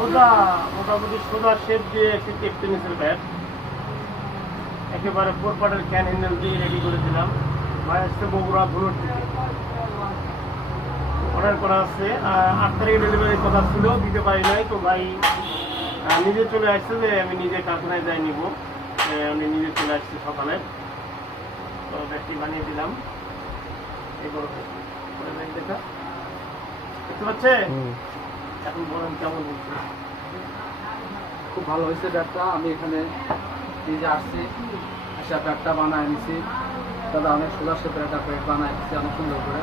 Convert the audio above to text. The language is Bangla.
সোজা, মোটামুটি সোজা শেপ দিয়ে একটি টেনিসের ব্যাট একেবারে পোরপাটের ক্যান হ্যান্ডেল দিয়ে রেডি করে দিলাম। ভাই আসছে বগুড়া ধুলোর থেকে, অর্ডার করা আছে। 8 তারিখে ডেলিভারির কথা ছিল, দিতে পারি নাই। তো ভাই নিজে চলে আসছে যে আমি নিজে কারখানায় যাই নিব। উনি নিজে চলে আসছে সকালে, তো ব্যাগটি বানিয়ে দিলাম। এগুলো দেখা দেখতে পাচ্ছে। এখন বলেন কেমন হচ্ছে? খুব ভালো হয়েছে ব্যাগটা। আমি এখানে নিজে আসছি, এসে ব্যাগটা বানায় নিছি। দাদা অনেক সোজা শেপের একটা ব্যাগ বানায় দিচ্ছি অনেক সুন্দর করে।